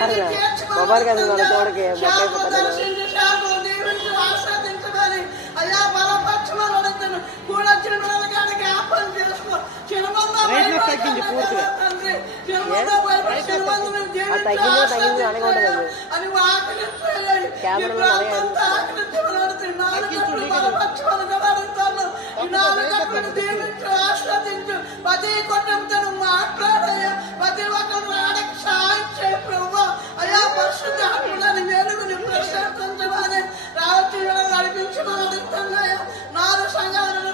mobile కదా మన తోడికి అయ్యా బలపక్షమని కూడా చిన్నగానే జ్ఞాపం చేసుకో తగ్గింది పూర్తిగా అని కెమెరా ఆస్వాదించు ప్రతి కుటుంబంతో మాట్లాడయ్యా ప్రతి ఒక్కరు రావడానికి సాయం చేయ ప్రభు అయ్యా పరిశుద్ధాత్మని వెలుగుని ప్రశాంతించమని రాత్రి నడిపించమని అడుగుతున్నాయా 4 సంఘాలను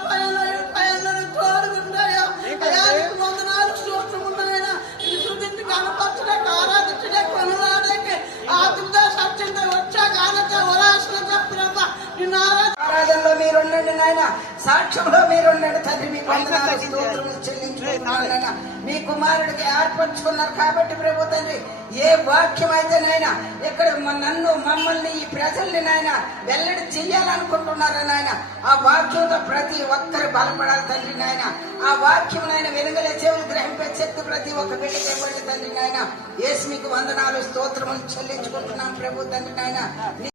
పైన తోడుకుంటాయా అయ్యా వందనాలు చూస్తున్నాయన ఇది శుద్ధించి కనపరచడానికి ఆరాధించడానికి కొనడానికి ఆత్మగా సత్యంగా వచ్చాక ఆనంద వరాసంగా ప్రభు నిన్ను ఆరాధనలో మీరుండండి నాయన సాక్ష్యంలో మీరుండండి తండ్రి మీ చెల్లించుకుంటున్నాను మీ కుమారుడికి ఏర్పరచుకున్నారు కాబట్టి ప్రభు తండ్రి ఏ వాక్యం అయితే నాయన ఇక్కడ నన్ను మమ్మల్ని ఈ ప్రజల్ని నాయన వెల్లడి చెయ్యాలనుకుంటున్నారా నాయన ఆ వాక్యంతో ప్రతి ఒక్కరు బలపడాలి తండ్రి నాయన ఆ వాక్యం నాయన వెనుగలే చెవులు గ్రహింపే శక్తి ప్రతి ఒక్క బిడ్డకి ఇవ్వండి తండ్రి నాయన యేసు మీకు వందనాలు స్తోత్రములు చెల్లించుకుంటున్నాం ప్రభు తండ్రి నాయన